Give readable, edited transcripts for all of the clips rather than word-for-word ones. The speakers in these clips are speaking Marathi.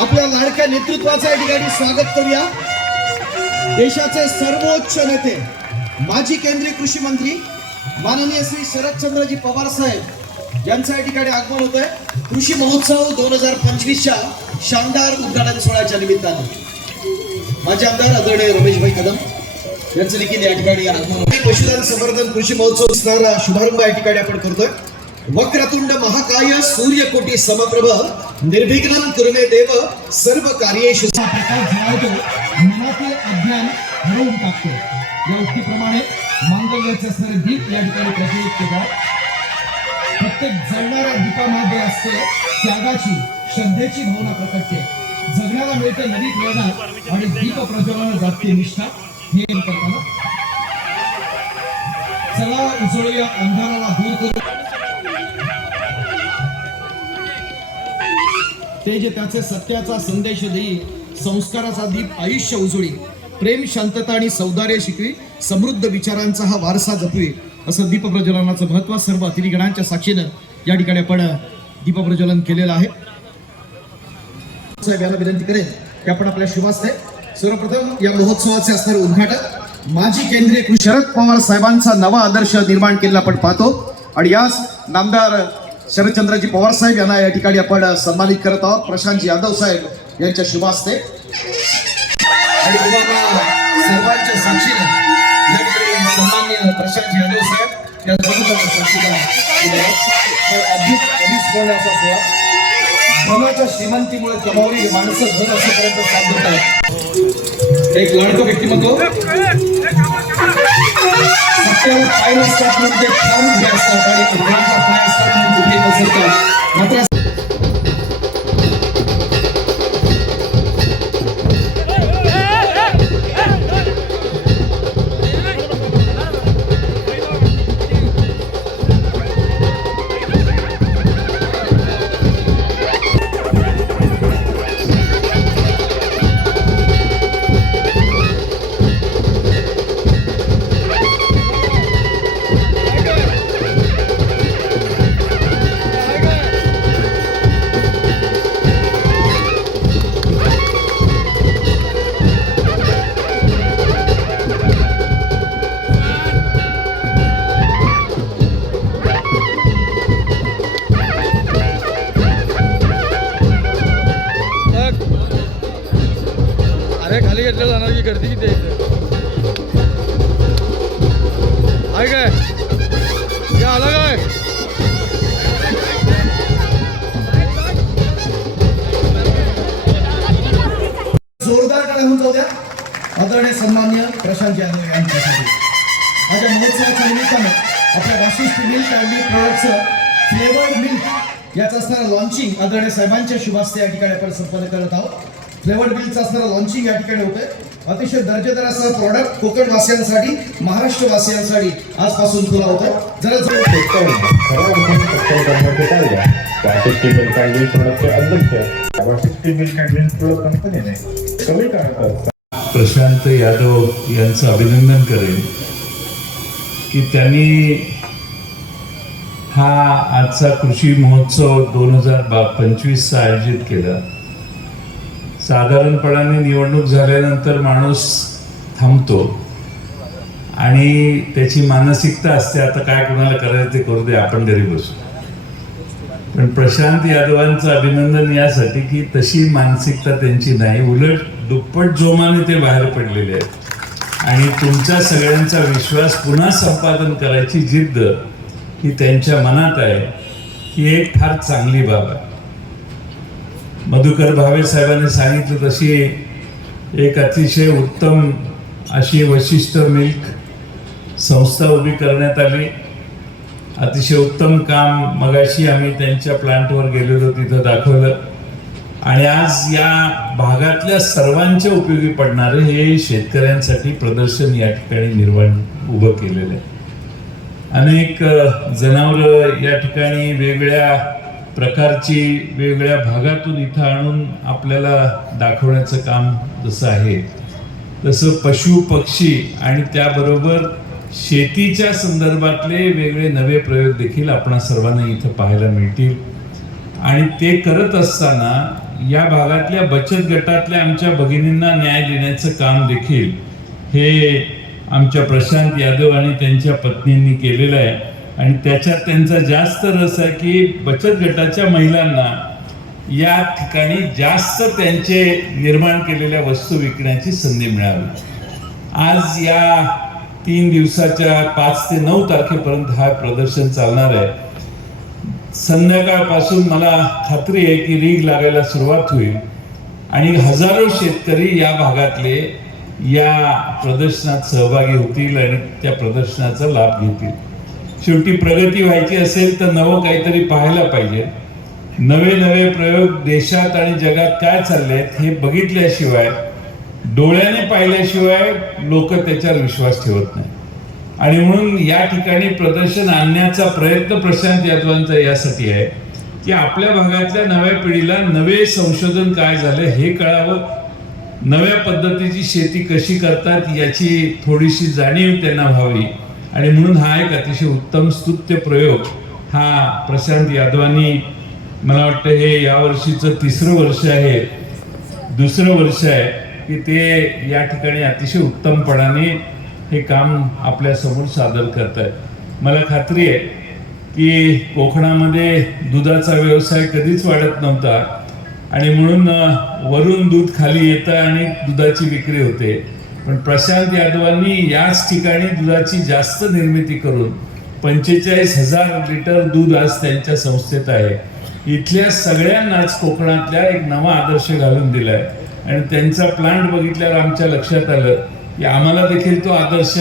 आपल्या लाडक्या नेतृत्वाचा या ठिकाणी स्वागत करूया। देशाचे सर्वोच्च नेते माजी केंद्रीय कृषी मंत्री माननीय श्री शरदचंद्रजी पवार साहेब यांचं या ठिकाणी आगमन होत आहे। कृषी महोत्सव 2025च्या शानदार उद्घाटन सोहळ्याच्या निमित्ताने माझे आमदार आदरणीय रमेशभाई कदम यांचं देखील या ठिकाणी आगमन होते। पशुधन संवर्धन कृषी महोत्सव शुभारंभ या ठिकाणी आपण करतोय। वक्रतुंड महाकाय सूर्यकोटी समप्रभ निर्विघ्नं कुरुमे देव सर्व कार्येषु प्रकाश झळावतो, मनातील अज्ञान हरवून टाकतो। या उक्तीप्रमाणे मांगल्याचे असणारे दीप या ठिकाणी प्रज्वलित केतात। प्रत्येक जळणाऱ्या दीपामध्ये असते त्यागाची श्रद्धेची भावना प्रकटते। जगण्याला मिळते नवी प्रेरणा आणि दीप प्रज्वलनाला जाते निष्ठा। हे करताना चला उजळूया अंधाराला दूर करू। ते जे त्याचे सत्याचा संदेश देई, संस्काराचा दीप आयुष्य उजळी, प्रेम शांतता आणि सौंदर्य शिकवी, समृद्ध विचारांचा हा वारसा जपवी, असं दीप प्रज्वलनाचं महत्व सर्व अतिथीगणांच्या साक्षीनं या ठिकाणी आपण दीप प्रज्वलन केलेलं आहे। साहेब यांना विनंती करेन की आपण आपल्या शुभास्ते सर्वप्रथम या महोत्सवाचे असणारे उद्घाटन माजी केंद्रीय कृषी शरद पवार साहेबांचा नवा आदर्श निर्माण केलेला आपण पाहतो आणि याच नामदार शरदचंद्रजी पवार साहेब यांना या ठिकाणी आपण सन्मानित करत आहोत। प्रशांत यादव साहेब यांच्या शुभास्ते आणि सर्वांच्या साक्षीने या ठिकाणी सन्माननीय प्रशांत यादव साहेब या दोघांच्या साक्षीने धनाच्या श्रीमंतीमुळे कमावलेली माणसं धन असेपर्यंत साध्य होतात। एक लाडकं व्यक्तिमत्व सत्यावर पाय नसतात म्हणून ते ठाम उभे असतात आणि उभ्यांचा पाय असतात म्हणून उभे नसतात। मात्र खाली घेतलं जाणार की गर्दी किती आहे काय या आला काय जोरदार टाळ्या होऊन जाऊ द्या आदरणीय सन्माननीय प्रशांत यादव यांच्यासाठी। माझ्या महोत्सवाच्या निमित्तानं आपल्या वाशिष्ठी मिल्क अँड प्रोडक्टचं फ्लेवर्ड मिल्क याचं असणारं लॉन्चिंग आदरणीय साहेबांच्या शुभास्ते या ठिकाणी आपण संपन्न करत आहोत। फ्लेवर्ड मिल्कचं असणारं लॉन्चिंग या ठिकाणी होतंय। अतिशय दर्जेदार असं प्रोडक्ट कोकण वासियांसाठी महाराष्ट्र वासियांसाठी आजपासून खुला होतोय। जरा प्रशांत यादव यांचं अभिनंदन करेन की त्यांनी हा आजचा कृषी महोत्सव 2025 आयोजित केला। साधारणपणाने निवडणूक झाल्यानंतर माणूस थांबतो आणि त्याची मानसिकता असते आता काय कोणाला करायचं ते करू दे, आपण घरी बसू। पण प्रशांत यादवांचं अभिनंदन यासाठी की तशी मानसिकता त्यांची नाही, उलट दुप्पट जोमाने ते बाहेर पडलेले आहेत आणि तुमच्या सगळ्यांचा विश्वास पुन्हा संपादन करायची जिद्द ही त्यांच्या मनात आहे, ही एक फार चांगली बाब आहे। मधुकर भावे साहेबांनी सांगितलं तशी एक अतिशय उत्तम अशी वशिष्ठ मिल्क संस्था उभी करण्यात आली। अतिशय उत्तम काम मगाशी आम्ही त्यांच्या प्लांटवर गेलेलो, तिथं दाखवलं आणि आज या भागातल्या सर्वांच्या उपयोगी पडणारे हे शेतकऱ्यांसाठी प्रदर्शन या ठिकाणी निर्माण उभं केलेलं आहे। अनेक जनावरं या ठिकाणी वेगळ्या प्रकारची वेगवेगळ्या भागातून इथं आणून आपल्याला दाखवण्याचं काम जसं आहे तसं पशु पक्षी आणि त्याबरोबर शेतीच्या संदर्भातले वेगळे नवे प्रयोग देखील आपणा सर्वांना इथं पाहायला मिळतील। आणि ते करत असताना या भागातल्या बचत गटातल्या आमच्या भगिनींना न्याय देण्याचं काम देखील हे आमच्या प्रशांत यादव आणि त्यांच्या पत्नींनी केलेलं आहे. आणि त्याच्यात त्यांचा जास्त रस आहे की बचत गटाच्या महिलांना या ठिकाणी जास्त त्यांचे निर्माण केलेल्या वस्तू विकण्याची संधी मिळावी. आज या 3 दिवसाच्या 5 ते 9 तारखेपर्यंत हा प्रदर्शन चालणार आहे. संध्याकाळपासून मला खात्री आहे की रीग लागायला सुरुवात होईल आणि हजारो शेतकरी या भागातले या प्रदर्शनात सहभागी होतील आणि त्या प्रदर्शनाचा लाभ घेतील. शेवटी प्रगती व्हायची असेल तर नवं काहीतरी पाहायला पाहिजे. नवे नवे प्रयोग देशात आणि जगात काय चालले आहेत हे बघितल्याशिवाय, डोळ्याने पाहिल्याशिवाय लोक त्याच्यावर विश्वास ठेवत नाही. आणि म्हणून या ठिकाणी प्रदर्शन आणण्याचा प्रयत्न प्रशांत यादवांचा यासाठी आहे की आपल्या भागातल्या नव्या पिढीला नवे संशोधन काय झालं हे कळावं, नव्या पद्धतीची शेती कशी करतात याची थोडीशी जाणीव त्यांना व्हावी. आणि म्हणून हा एक अतिशय उत्तम स्तुत्य प्रयोग हा प्रशांत यादवांनी, मला वाटतं हे यावर्षीचं 3रं वर्ष आहे, 2रं वर्ष आहे की ते या ठिकाणी अतिशय उत्तमपणाने हे काम आपल्या समोर सादर करत आहेत. मला खात्री आहे की कोकणामध्ये दुधाचा व्यवसाय कधीच वाढत नव्हता आणि म्हणून वरून दूध खाली येतं आणि दुधाची विक्री होते. पण प्रशांत यादवांनी याच ठिकाणी दुधाची जास्त निर्मिती करून 45,000 लिटर दूध आज त्यांच्या संस्थेत आहे. इथल्या सगळ्यांनाच कोकणातल्या एक नवा आदर्श घालून दिलाय आणि त्यांचा प्लांट बघितल्यावर आमच्या लक्षात आलं की आम्हाला देखील तो आदर्श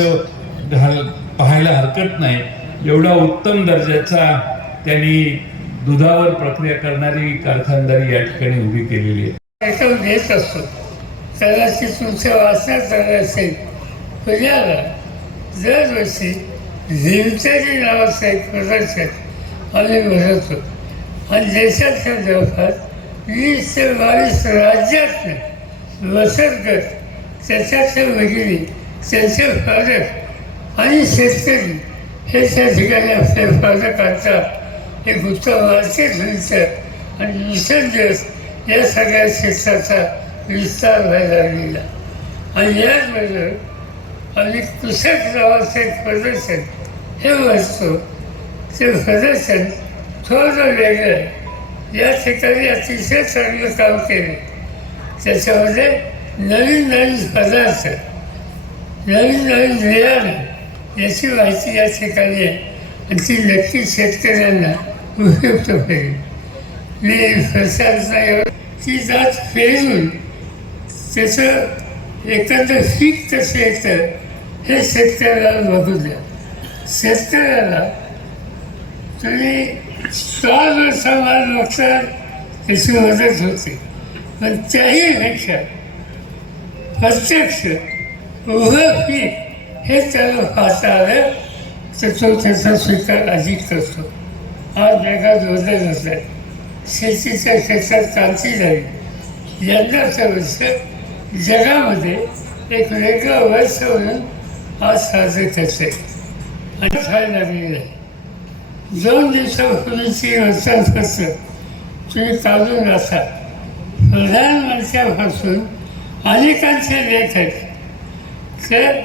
पाहायला हरकत नाही. एवढा उत्तम दर्जाचा त्यांनी दुधावर प्रक्रिया करणारी कारखानदारी या ठिकाणी उभी केलेली आहे. ऐकून घेत असतो. कदाचित तुमच्या वाचनात झालं असेल, पुण्याला दरवर्षी झिंचारी नावाचं एक प्रदर्शन आम्ही भरवतो आणि देशातल्या जवळपास 20 ते 22 राज्यातले वसतगट, त्याच्यातले भगिनी, त्यांचे पालक आणि शेतकरी हे त्या ठिकाणी आपले पालकांचा एक उत्तम मार्केट व्हायचं आणि दिवसेंदिवस या सगळ्या क्षेत्राचा विस्तार व्हायला लागलेला. आणि याचबरोबर आम्ही कुशक नावाचं एक प्रदर्शन हे वाचतो. ते प्रदर्शन थोडं वेगळं आहे. या ठिकाणी अतिशय चांगलं काम केलं. त्याच्यामध्ये नवीन नवीन पदार्थ, नवीन नवीन ज्ञान याची माहिती या ठिकाणी आहे आणि ती नक्की शेतकऱ्यांना उपयुक्त होईल. मी प्रशासनावर ती जात पेरून त्याचं एकंदर पीक कसं येतं हे शेतकऱ्याला बघू द्या. शेतकऱ्याला तुम्ही स्टॉलवर सामान बघता त्याची मदत होते, पण त्याहीपेक्षा प्रत्यक्ष उभं पीक हे त्याला पाहता आलं तर तो त्याचा स्वीकार अधिक करतो. आज जगात बदल होत आहे. शेतीच्या क्षेत्रात क्रांती झाली. यंदाचं वर्ष जगामध्ये एक वेगळं वर्ष म्हणून आज साजरे करते आणि व्हायला लागलेलं आहे. 2 दिवसापूर्वीची वर्तमानपत्र तुम्ही काढून असा प्रधानमंत्र्यापासून अनेकांचे लेख आहेत. तर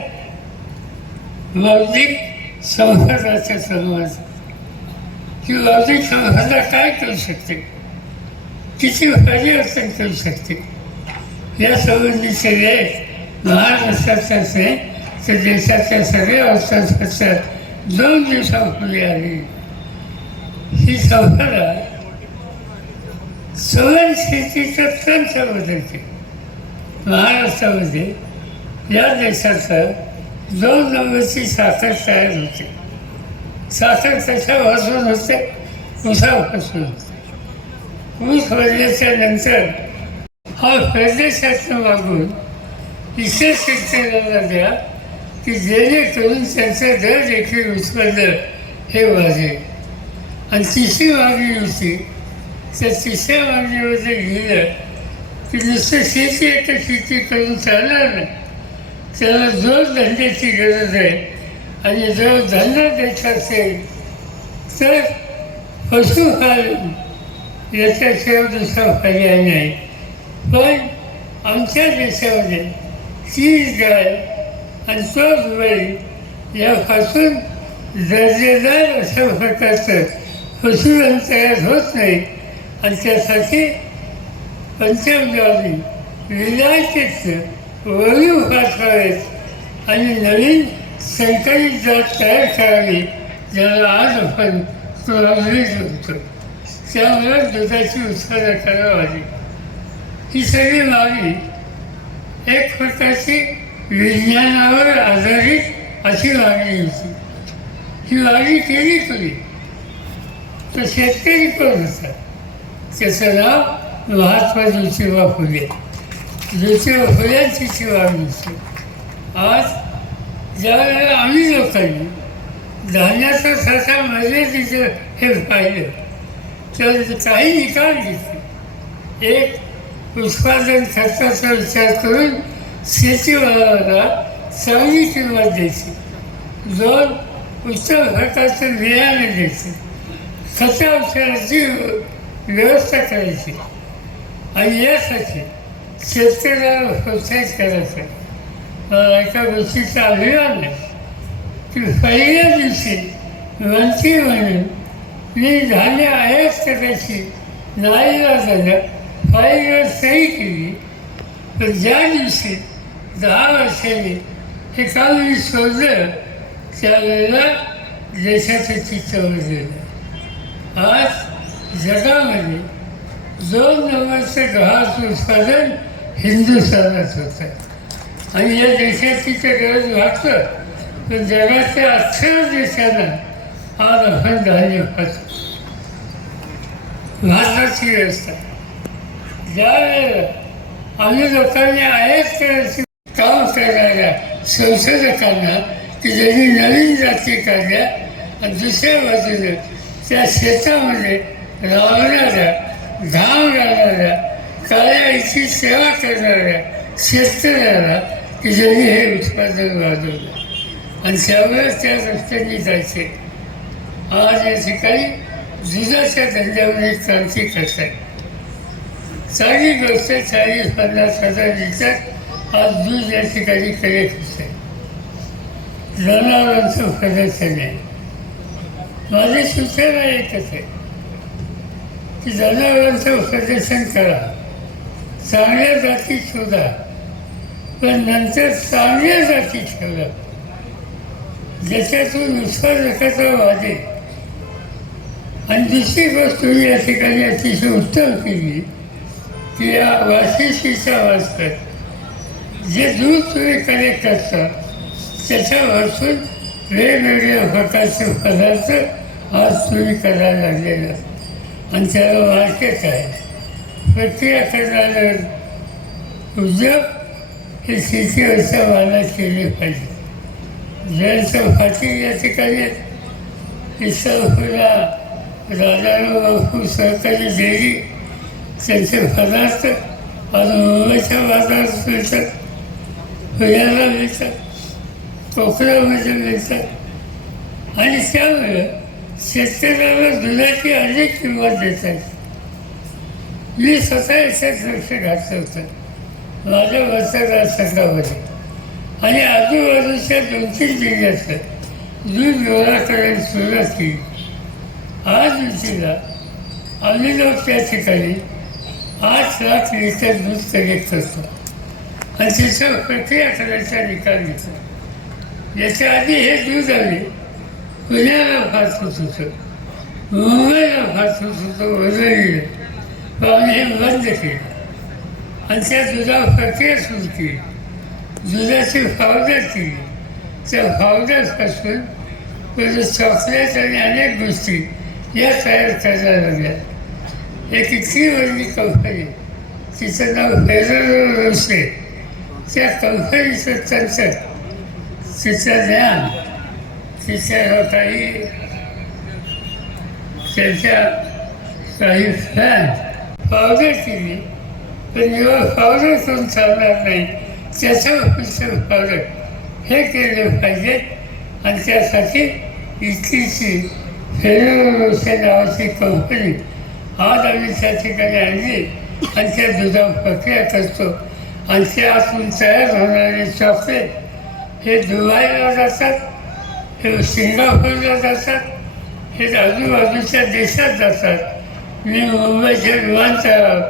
बौद्धिक संपदाच्या संबंध की बौद्धिक संपदा काय करू शकते, किती परिवर्तन करू शकते या संबंधीचे लेख महाराष्ट्रातच नाही तर देशातल्या सगळ्या वर्तमानपत्रात 2 दिवसापूर्वी आली. ही संपदा सवन शेतीचं तंत्र बदलते. महाराष्ट्रामध्ये या देशाचा 2 नंबरची साखर तयार होते. साखर कशापासून होते? ऊसापासून होते. ऊस भरल्याच्या नंतर हा परदेशातून मागून इतर शेतकऱ्यांना द्या की जेणेकरून त्यांचं दर देखील उत्पन्न हे वाढेल. आणि तिसरी मागणी होती. त्या तिसऱ्या मागणीमध्ये लिहिलं की नुसतं शेती आता शेती करून चालणार नाही, त्याला जोडधंद्याची गरज आहे. आणि जोडधंदा द्यायचा असेल तर पशुपालन याच्याशिवाय दुसरा पर्याय नाही. पण आमच्या देशामध्ये चीज गाय आणि तोच बैल यापासून दर्जेदार अशा प्रकारचं पशुधन तयार होत नाही आणि त्यासाठी पंचमगावनी विलायतेचं वळीव पाठवावेत आणि नवीन संकरित जात तयार करावी ज्याला आज आपण तुलावली करतो. त्यामुळे दुधाची उत्पादन करावी. ही सगळी मागणी एक प्रकारची विज्ञानावर आधारित अशी मागणी होती. ही मागणी केली कोणी तर शेतकरी कोण होता? त्याचं नाव महात्मा ज्योतिबा फुले. ज्योतिबा फुल्यांची ती मागणी होती. आज ज्यावेळेला आम्ही लोकांनी धान्याचा साठा मर्यादित हे पाहिलं तर काही निकाल घेतले. एक उत्पादन खर्चाचा विचार करून शेतीमालाला चांगली किंमत द्यायची. दोन उत्तम प्रकारचं बियाणे द्यायचं. खता औषधाची व्यवस्था करायची आणि यासाठी शेतकऱ्याला प्रोत्साहित करायचं. मला एका गोष्टीचा अभिमान आहे की पहिल्या दिवशी मंत्री म्हणून मी धान्य आयात करायची नाईलाजानं फाईलवर सही केली. पण ज्या दिवशी 10 वर्षांनी हे काम मी सोडलं त्यावेळेला देशाचं चित्र बदललं. आज जगामध्ये 2 नंबरचं गव्हाचं उत्पादन हिंदुस्थानात होतं आणि या देशाची तर गरज भागतं. पण जगाच्या 18 देशांना आज आपण धान्य खातो. भारताची व्यवस्था ज्या वेळेला आम्ही लोकांनी आयात करायची काम करणाऱ्या संशोधकांना की ज्यांनी नवीन जाती काढल्या आणि दुसऱ्या बाजूने त्या शेतामध्ये राबणाऱ्या घाम घालणाऱ्या काळ्या आईची सेवा करणाऱ्या शेतकऱ्याला की ज्यांनी हे उत्पादन वाढवलं आणि त्यामुळे त्या रस्त्यांनी जायचे. आज या ठिकाणी दुधाच्या धंद्यामध्ये क्रांती करतात. चांगली गोष्ट 40-50 हजार लिटर आज दूध या ठिकाणी कलेक्ट होत आहे. जनावरांचं प्रदर्शन आहे. माझी सूचना एकच आहे की जनावरांचं प्रदर्शन करा, चांगल्या जाती शोधा, पण नंतर चांगल्या जाती ठेवा ज्याच्यातून उत्पादकाचा वाढेल. आणि दुसरी गोष्ट तुम्ही या ठिकाणी अतिशय उत्तम केली की या वाशिष्ठीच्या वाचतात जे दूध तुम्ही कलेक्ट करता त्याच्यापासून वेगवेगळ्या प्रकारचे पदार्थ आज तुम्ही करायला लागलेला आणि त्याला मार्केट आहे. प्रक्रिया करणारे उद्योग हे शेतीवरच्या मालात केले पाहिजे. ज्यांचं पाटील या ठिकाणी इसरपुरा राजाराम बापू सहकारी डेअरी त्यांचे पदार्थ आज मुंबईच्या बाजारात मिळतात, पुण्याला मिळतात, कोकणामध्ये मिळतात आणि त्यामुळे शेतकऱ्याला दुधाची अधिक किंमत देतात. मी स्वतः याच्यात लक्ष घातलं होतं माझ्या मतदारसंघामध्ये आणि आजूबाजूच्या 2-3 जिल्ह्यातलं दूध गोळा करायला सुरुवात केली. आज दिवशीला आम्ही लोक त्या ठिकाणी 8 लाख लिटर दूध कलेक्ट करतो आणि त्याच्यावर प्रक्रिया करायचा निकाल घेतो. याच्या आधी हे दूध आम्ही पुण्याला पाठवत होतं, मुंबईला पाठवत होतं, वजळीला, पण आम्ही हे बंद केलं आणि त्या दुधावर प्रक्रिया सुरू केली. दुधाची पावडर केली. त्या पावडरपासून परत चॉकलेट आणि अनेक गोष्टी या तयार करायला लागल्या. एक इतकी वेगळी कंपनी तिचं नाव फेररो रोसे. त्या कंपनीचं तंत्र, तिचं ज्ञान, तिच्या काही त्यांच्या काही फॅन पावडर केली. पण जेव्हा पावडर करून चालणार नाही त्याचं पुस्तक पावडर हे केलं पाहिजे आणि त्यासाठी इतकीची फेररो रोसे नावाची कंपनी आज आम्ही त्या ठिकाणी आणली आणि त्या दुधावर प्रक्रिया करतो आणि त्यातून तयार होणारे चॉकलेट हे दुबईला जातात, हे सिंगापूरला जातात, हे आजूबाजूच्या देशात जातात. मी मुंबईच्या विमानतळावर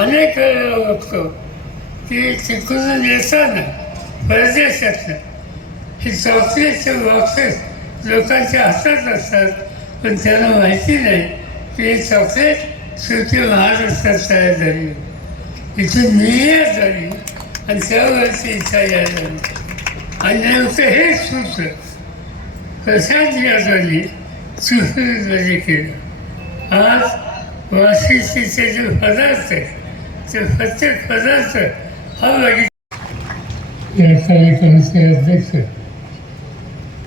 अनेक वेळेला बघतो की तिकडून येताना परदेशातनं हे चॉकलेटचे बॉक्सेस लोकांच्या हातात असतात, पण त्यांना माहिती नाही की हे चॉकलेट शेवटी महाराष्ट्रात तयार झाली, इथून निर्यात झाली आणि त्यावरती इच्छा यायला लागली. आणि नेमकं हे सूत्र प्रशांत यादवनी सुखरूपपणे केलं. आज वाशिष्ठीचे जे पदार्थ आहेत ते प्रत्येक पदार्थ हा बघितला. या कार्यक्रमाचे अध्यक्ष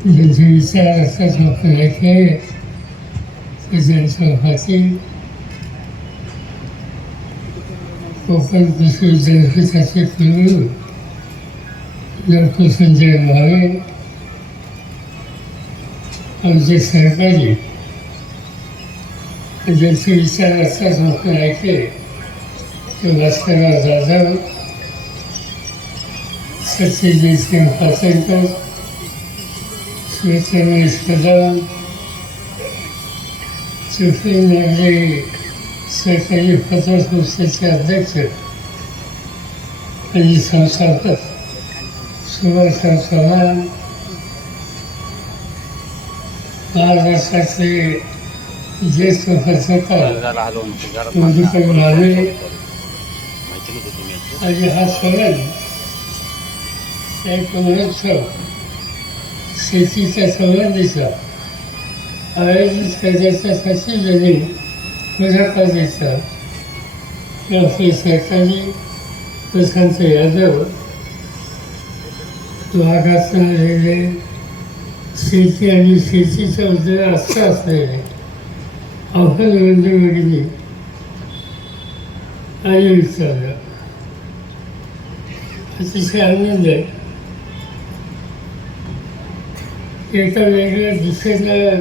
ज्यांचे विचार असतात आपण ऐकले ते ज्यांच्या हाती कोकण कृषी विद्यापीठाचे कुलगुरू डॉक्टर संजय भावे, आमचे सहकारी ज्यांचे विचार असतात आपण ऐकले ते भास्करराव जाधव, सत्यजित सिंह पाचनकर, रमेश कदम, सुप्रीम नागरी सहकारी पत्रकार संस्थेचे अध्यक्ष आणि संस्थापक सुभाषराव चव्हाण, महाराष्ट्राचे ज्येष्ठ पत्रकार मधुकर माने आणि हा सण एक महोत्सव शेतीच्या संबंधीचा आयोजित करण्याच्यासाठी ज्यांनी पुढाकार घेतला डॉक्टर सरकारी प्रशांत यादव, भागातून आलेले शेती आणि शेतीच्या उद्योग असता असलेले अफल बंधू भगिनी आणि विचारलं. अतिशय आनंद आहे. एका वेगळ्या दिशेनं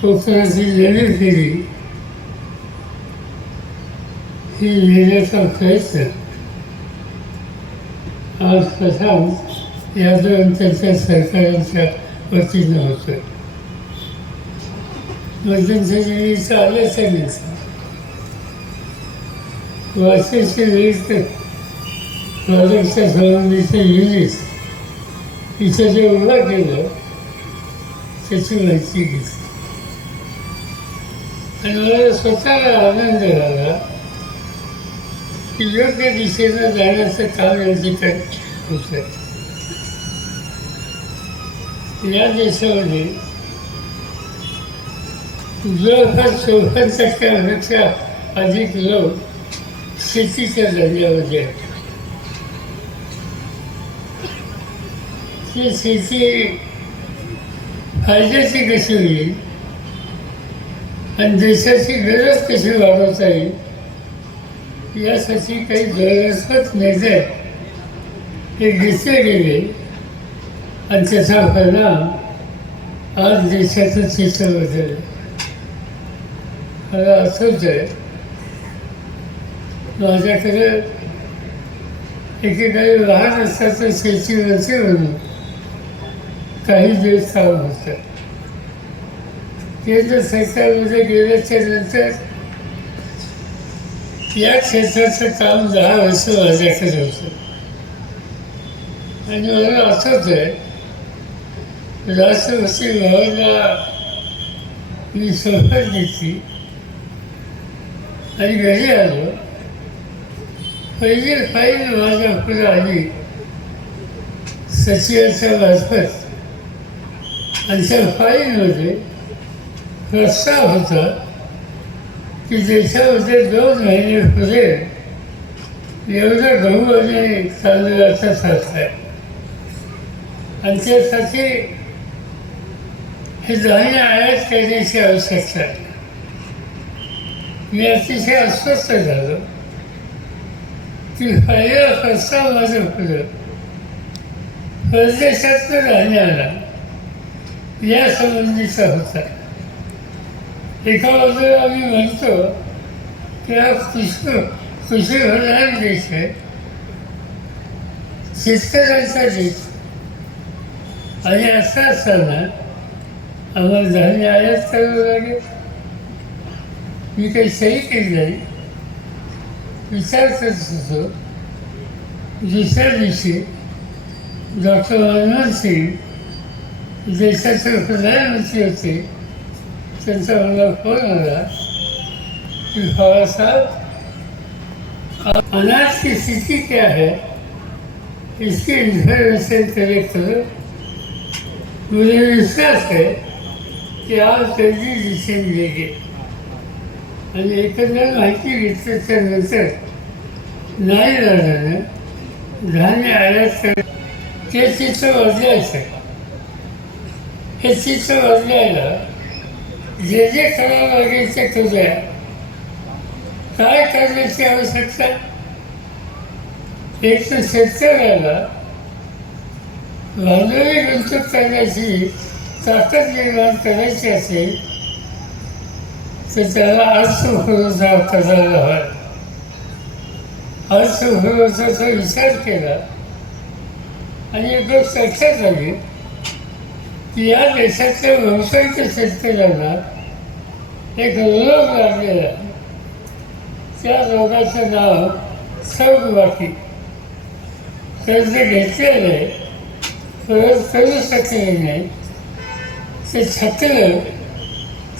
कोकणाची लढी केली ही लेण्याचा प्रयत्न आज प्रशांत यादव आणि त्यांच्या सरकारांच्या वतीनं होतं. मध्यंतरीचं आल्याच्या नंतर वाशिष्ठी विरुद्ध प्रोजेक्टच्या संबंधीचं युनिट इथं जे उभं केलं त्याची माहिती घेतली आणि मला स्वतःला आनंद झाला की योग्य दिशेनं जाण्याचं काम या ठिकाणी होतं. या देशामध्ये जवळपास 54% अधिक लोक शेतीच्या धंद्यामध्ये आहेत. ही शेती फायद्याची कशी होईल आणि देशाची गरज कशी वाढवता येईल यासाठी काही गरजवत निर्णय हे घेतले गेले आणि त्याचा परिणाम आज देशाचं चित्र बदललं. मला आठवत आहे माझ्याकडे एकेकाळी लहान असताना शेतीवरती म्हणून काही दिवस काम होतं. केंद्र सरकारमध्ये गेल्याच्या नंतर या क्षेत्राचं काम 10 वर्ष माझ्याकडे होतं आणि मला आठवत आहे राष्ट्रपती भवनला मी शपथ घेतली आणि घरी आलो. पहिली फाईल माझ्या पुढे आली सचिवाच्या मार्फत आणि त्या फाईलमध्ये प्रस्ताव होता की देशामध्ये 2 महिने पुढे एवढा गहू आणि तांदूळाचा साठा आहे आणि त्यासाठी हे धान्य आयात करण्याची आवश्यकता आहे. मी अतिशय अस्वस्थ झालो की पहिला प्रस्ताव माझं पुढं परदेशातनं धान्य आला या संबंधीचा होता. एका बाजूला आम्ही म्हणतो किंवा कृषीप्रधान देश आहे, शेतकऱ्यांचा देश. आणि असं असताना आम्हाला धान्य आयात करावं लागेल. मी काही सही केली नाही, विचार करत होतो. दुसऱ्या दिवशी डॉक्टर मनमोहन सिंग देशाचे प्रधानमंत्री होते, त्यांचा मला फोन आला कि फवाद साहब, अनाज की स्थिति क्या है, इसकी इंफॉर्मेशन कलेक्ट करो. मुझे विश्वास है की आप जल्दी दिशा मिळेल. आणि एकंदर माहिती घेतल्याच्यानंतर नाही झाल्यानं धान्य आयात कर ते चित्र बदलायचं. हे चित्र बदलायला जे जे करावं लागेल ते करूया. काय करण्याची आवश्यकता? एक तर शेतकऱ्याला भांडवली गुंतवणूक करण्याची ताकद निर्माण करायची असेल तर त्याला अर्थव्यवस्था करायला हवा. अर्थव्यवस्थेचा विचार केला आणि एक गोष्ट लक्षात आली की या देशातल्या व्यावसायिक शेतकऱ्यांना एक रोग लागलेला. त्या रोगाचं नाव थकबाकी. कर्ज घेतलेलं आहे, परत करू शकले नाही, ते थकलं.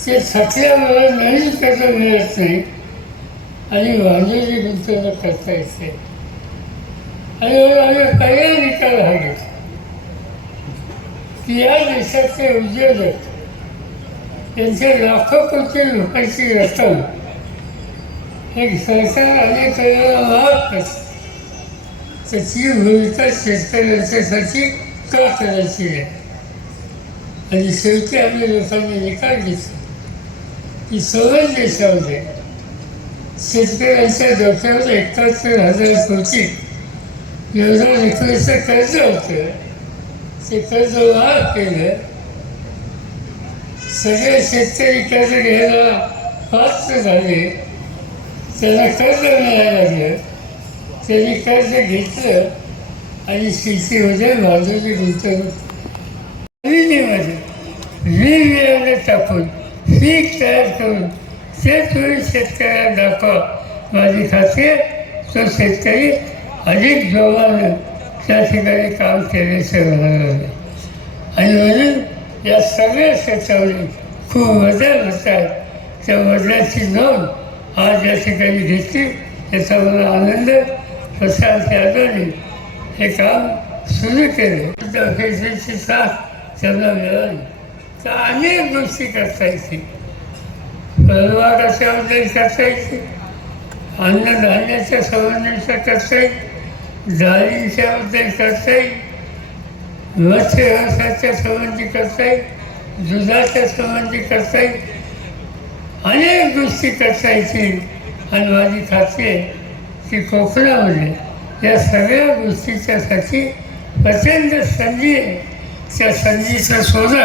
ते थकल्यामुळे नवीन कर्ज मिळत नाही आणि भांडवली गुंतवणूक करता येते. आणि आम्ही पर्याय निकाल हा घेतला की या देशातले उद्योजक यांच्या लाखो कोटी रुपयाची रक्कम एक सरकार अनेक वेळेला माफ करते. त्याची भूमिका शेतकऱ्यांच्यासाठी का करायची आहे. आणि शेवटी आम्ही लोकांनी निकाल घेतला की सर्व देशामध्ये शेतकऱ्यांच्या डोक्यावर 71,000 कोटी एवढं विक्रीचं कर्ज होतं. ते कर्ज माफ केलं. सगळे शेतकरी कर्ज घ्यायला पात्र झाले. त्यांना कर्ज मिळायला लागलं. त्यांनी कर्ज घेतलं आणि शेतीमध्ये भांडवली गुंतवणूक जमिनीमध्ये वेगवेगळे टाकून पीक तयार करून ते तुम्ही शेतकऱ्याला दाखवा. माझी खात्री तो शेतकरी अधिक जोमानं त्या ठिकाणी काम केल्याचं म्हणाले. आणि म्हणून या सगळ्या क्षेत्रामध्ये खूप बदल होत आहेत. त्या बदलाची नोंद आज या ठिकाणी घेतली. त्याचा मला आनंद. प्रशांत यादवने हे काम सुरू केले. अखेरची साथ त्यांना मिळाली तर अनेक गोष्टी करता येतील. परवा कशाबद्दल करता येते, अन्नधान्याच्या संबंधीचं करता येईल, डाळींच्याबद्दल करता येईल, मत्स्य व्यवसायाच्या संबंधी करता येईल, दुधाच्या संबंधी करता येईल. अनेक गोष्टी करता येतील. आणि माझी खात्री आहे की कोकणामध्ये या सगळ्या गोष्टीच्यासाठी प्रचंड संधी आहे. त्या संधीचा शोधा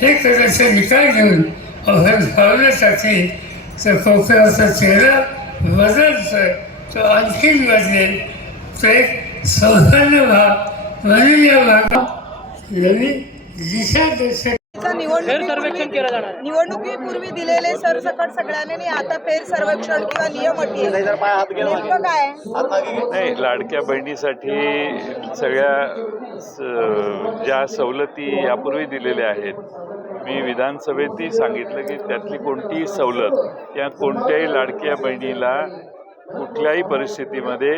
हे करायचा निकाल घेऊन आपण धावण्यासाठी तर कोकणाचा चेहरा बदलतोय. तो आणखीन बदलेल. तो एक संपन्न भाग म्हणून या भागात नवीन दिशा दर्शक निवडणुकीपूर्वी दिलेले सरसकट सगळ्यांनी आणि आता फेर सर्वेक्षण किंवा नियम अटी नेमकं काय? नाही, लाडक्या बहिणीसाठी सगळ्या ज्या सवलती यापूर्वी दिलेल्या आहेत, मी विधानसभेतही सांगितलं की त्यातली कोणतीही सवलत या कोणत्याही लाडक्या बहिणीला कुठल्याही परिस्थितीमध्ये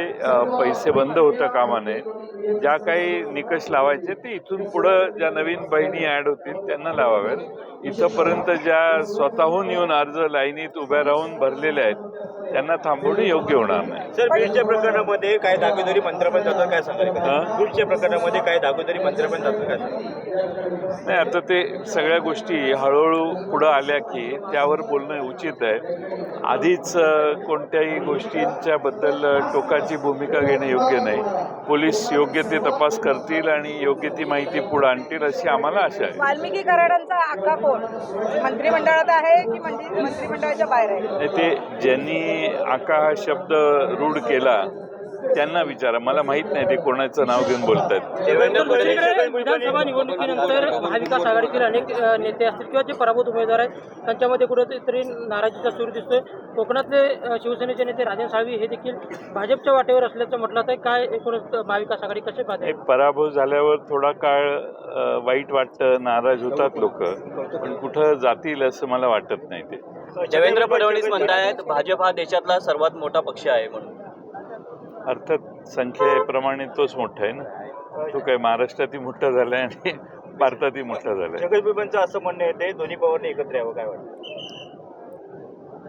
पैसे बंद होता कामा नये. ज्या काही निकष लावायचे ते इथून पुढं ज्या नवीन बहिणी ॲड होतील त्यांना लावाव्यात. इथंपर्यंत ज्या स्वतःहून येऊन अर्ज लाईनीत उभ्या राहून भरलेल्या आहेत त्यांना थांबवणे योग्य होणार नाही. सर, बीडच्या प्रकरणामध्ये काय दाखवेदारी मंत्रालयात जातात काय सांगाल? बीडच्या प्रकरणामध्ये काय दाखवेदारी मंत्रालयात जातात काय सांगाल? नाही, आता ते सगळ्या गोष्टी हळूहळू पुढं आल्या की त्यावर बोलणं उचित आहे. आधीच कोणत्याही गोष्टींच्या बद्दल टोकाची भूमिका घेणं योग्य नाही. पोलीस योग्य ते तपास करतील आणि योग्य ती माहिती पुढे आणतील अशी आम्हाला आशा आहे. वाल्मिकी कराडांचा आका कोण मंत्रिमंडळात आहे की मंत्रिमंडळाच्या बाहेर आहे? ते ज्यांनी ज्यांनी आका हा शब्द रूढ केला त्यांना विचारा, मला माहित नाही ते कोणाचं नाव घेऊन बोलतात. देवेंद्र फडणवीस विधानसभा निवडणुकीनंतर महाविकास आघाडीतील अनेक नेते असतील किंवा जे पराभूत उमेदवार आहेत त्यांच्यामध्ये कुठेतरी नाराजीचा सूर दिसतोय. कोकणातले शिवसेनेचे नेते राजन साळवी हे देखील भाजपच्या वाटेवर असल्याचं म्हटलं जातंय. काय एकूणच महाविकास आघाडी कसे पाहते? एक पराभव झाल्यावर थोडा काळ वाईट वाटतं, नाराज होतात लोक, पण कुठं जातील असं मला वाटत नाही. ते देवेंद्र फडणवीस म्हणतायत भाजप हा देशातला सर्वात मोठा पक्ष आहे म्हणून. अर्थात संख्येप्रमाणे तोच मोठा आहे ना. तो काय महाराष्ट्रातही मोठा झाला आहे आणि भारतातही मोठा झाला आहे. जगदीबांचं असं म्हणणं येते दोन्ही पवारने एकत्र यावं, काय वाटतं?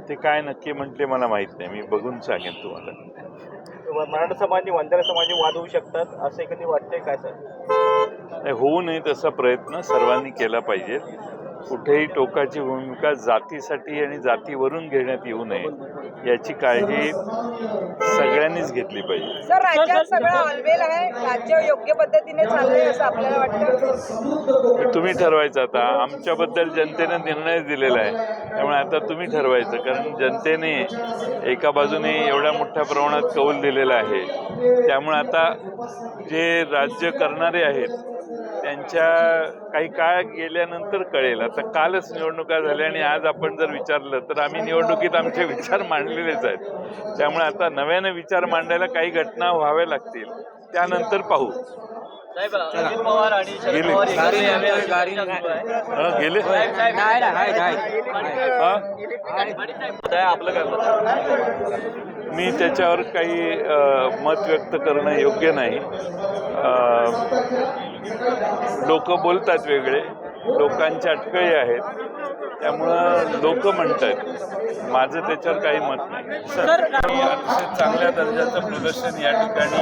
ते काय नक्की म्हटले मला माहीत नाही, मी बघून सांगेन तुम्हाला. मराठा समाज वंजारा समाज वाद होऊ शकतात असं कधी वाटतंय काय सर? नाही, होऊ नये तसा प्रयत्न सर्वांनी केला पाहिजे. कुठेही टोकाची भूमिका जातीसाठी आणि जातीवरून घेण्यात येऊ नये याची काळजी सगळ्यांनीच घेतली पाहिजे. सर राज्यात सगळं ऑलवेल आहे, राज्य योग्य पद्धतीने चाललंय असं आपल्याला वाटतं? तुम्ही ठरवायचं. आता आमच्याबद्दल जनतेनं निर्णय दिलेला आहे, त्यामुळे आता तुम्ही ठरवायचं. कारण जनतेने एका बाजूने एवढ्या मोठ्या प्रमाणात कौल दिलेला आहे, त्यामुळे आता जे राज्य करणारे आहेत त्यांच्या काही काळ गेल्यानंतर कळेल. आता कालच निवडणुका झाल्या आणि आज आपण जर विचारलं तर आम्ही निवडणुकीत आमचे विचार मांडलेलेच आहेत. त्यामुळे आता नव्याने विचार मांडायला काही घटना व्हाव्या लागतील, त्यानंतर पाहू. साहेब अजित पवार आणि शरद पवार एकत्र यावे अशी चर्चा सुरू आहे. गेले आपलं काय मत आहे? मी त्याच्यावर काही मत व्यक्त करणं योग्य नाही. लोक बोलतात वेगळे, लोकांच्या अटकळी आहेत, त्यामुळं लोक म्हणतात. माझं त्याच्यावर काही मत नाही. मी अतिशय चांगल्या दर्जाचं प्रदर्शन या ठिकाणी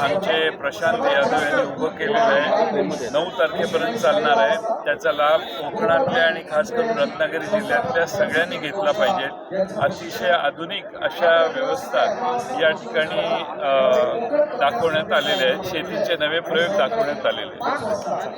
आमचे प्रशांत यादव यांनी उभं केलेलं आहे. 9 तारखेपर्यंत चालणार आहे. त्याचा लाभ कोकणातल्या आणि खास करून रत्नागिरी जिल्ह्यातल्या सगळ्यांनी घेतला पाहिजे. अतिशय आधुनिक अशा व्यवस्था या ठिकाणी दाखवण्यात आलेल्या आहेत. शेतीचे नवे प्रयोग दाखवण्यात आलेले आहेत.